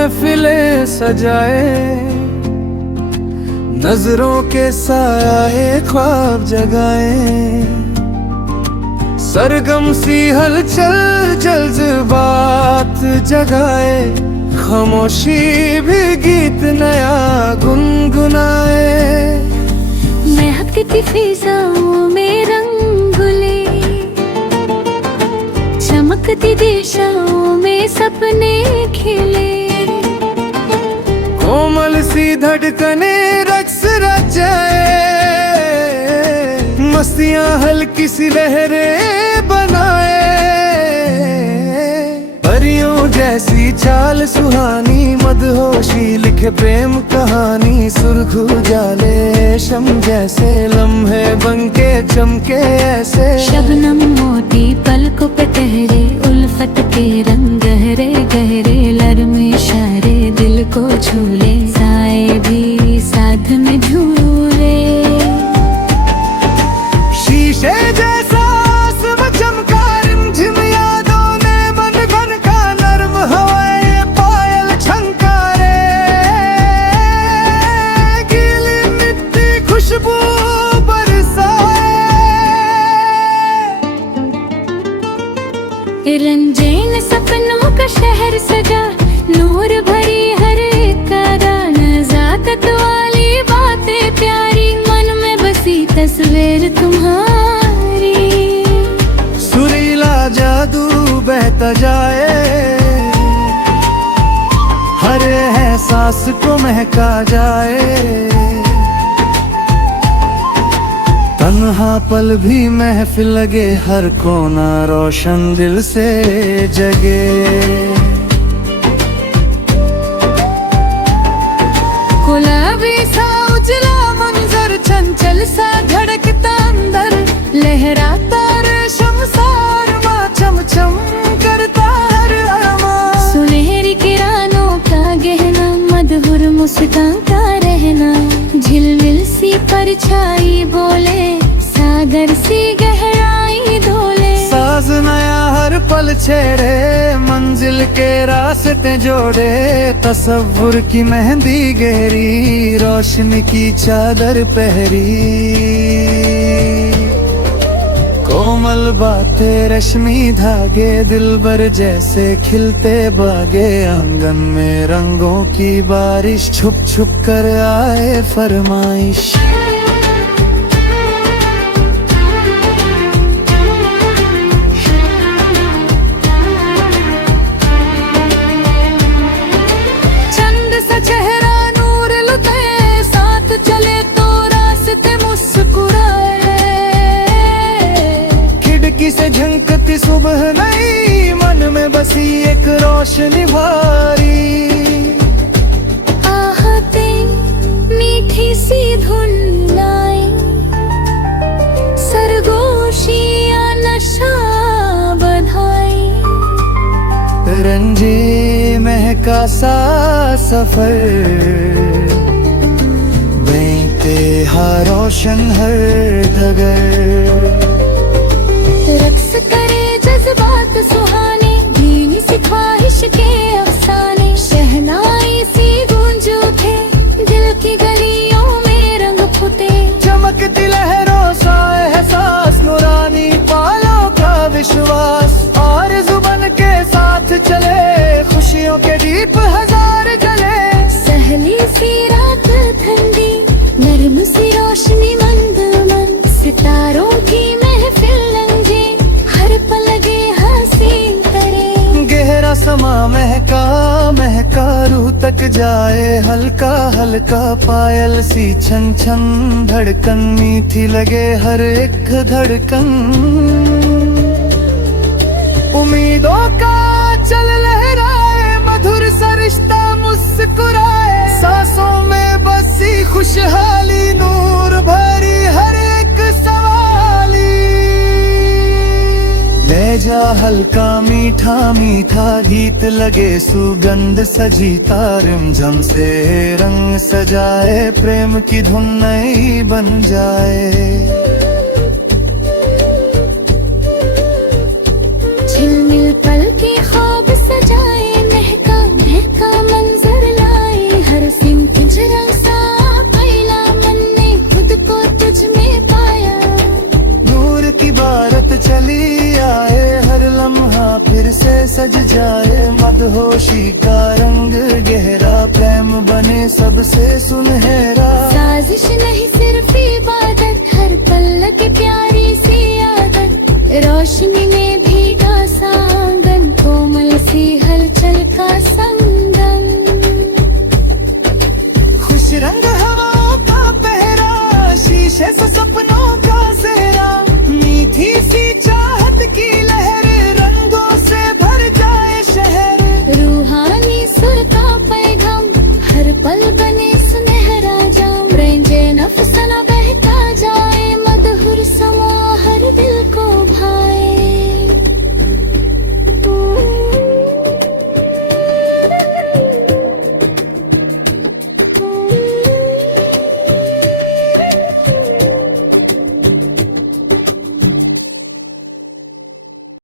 महफिलें सजाए, नजरों के साए ख्वाब जगाए। सरगम सी हलचल जज्बात जगाए, खामोशी भी गीत नया गुनगुनाए। महकती फिजाओं में रंगुले, चमकती दिशाओं में सपने खिले। कोमल सी धड़कने रक्स रचाए, मस्तियां हल्की सी लहरें बनाए। परियों जैसी चाल सुहानी, मदहोशी लिखे प्रेम कहानी। सुर्ख उजाले शम जैसे लम्हे बनके चमके ऐसे। शबनम मोती पलकों पे ठहरे, उल्फत के रंग गहरे गहरे। लरमे इशारे दिल को झूले, साए भी साथ में झूले। शीशे जैसा आसमां चमका, रिमझिम यादों ने मन घन का। नर्म हवाएं पायल छंकारे, गीली मिट्टी खुशबू बरसाए। रंगीन सपनों का शहर सजा, नूर भरी हर एक अदा। नज़ाकत वाली बातें प्यारी, मन में बसी तस्वीर तुम्हारी। सुरीला जादू बहता जाए, हर एहसास को महका जाए। तन्हा पल भी महफिल लगे, हर कोना रोशन दिल से जगे। गुलाबी सा उजला मंजर, चंचल सा धड़कता अंदर। लहराता रेशम सा अरमा, चम चम करता हर अरमा। सुनहरी किरणों का गहना, मधुर मुस्कान का रहना। झिलमिल सी परछाई बोले, सागर सी गहराई डोले। साज नया हर पल छेड़े, मंजिल के रास्ते जोड़े। तसव्वुर की मेहंदी गहरी, रोशनी की चादर पहरी। कोमल बातें रेशमी धागे, दिलबर जैसे खिलते बागे। आंगन में रंगों की बारिश, छुप छुप कर आए फरमाइश। चंद सा चेहरा नूर लुटे, साथ चले तो रास्ते मुस्कुराए। खिड़की से झंकती सुबह नई, मन में बसी एक रोशनी भारी। आहते मीठी सी धुन लाई, सरगोशियां नशा बधाई। रंजे महका सा सफर, बेते हा रोशन हर डगर। रक्स करे जज्बात सुहाने, धीमी सी ख्वाहिश के अफसाने। शहनाई सी गूंज उठे, दिल की गलियों में रंग फुटे। चमकती लहरों सा एहसास, नूरानी पालों का विश्वास। और जुबान के साथ चले, खुशियों के दीप हजार जले। सहली सी रात ठंडी, नरम सी रोशनी मंद मंद। सितारों की महफिल लंघे, हर पल लगे हसीन करे। गहरा समा महका महका, रूह तक जाए हल्का हल्का। पायल सी छन छन धड़कन, मीठी लगे हर एक धड़कन। उम्मीदों का चल लहराए, मधुर सा रिश्ता मुस्कुराए। सांसों में बसी खुशहाली, नूर भरी हर एक सवाली। ले जा हल्का मीठा मीठा गीत, लगे सुगंध सजी। तारिमझम से रंग सजाए, प्रेम की धुन नई बन जाए। झिलमिल पल के ख्वाब सजाए, महका महका मंजर फिर से सज जाए मदहोशी का रंग गहरा, प्रेम बने सबसे सुनहरा। साजिश नहीं सिर्फ इबादत, हर पल की प्यारी सी आदत, रोशनी में भीगा सांगन, कोमल सी हलचल का संगम। खुश रंग हवाओं का पहरा, शीशे से सपनों का सेहरा, मीठी सी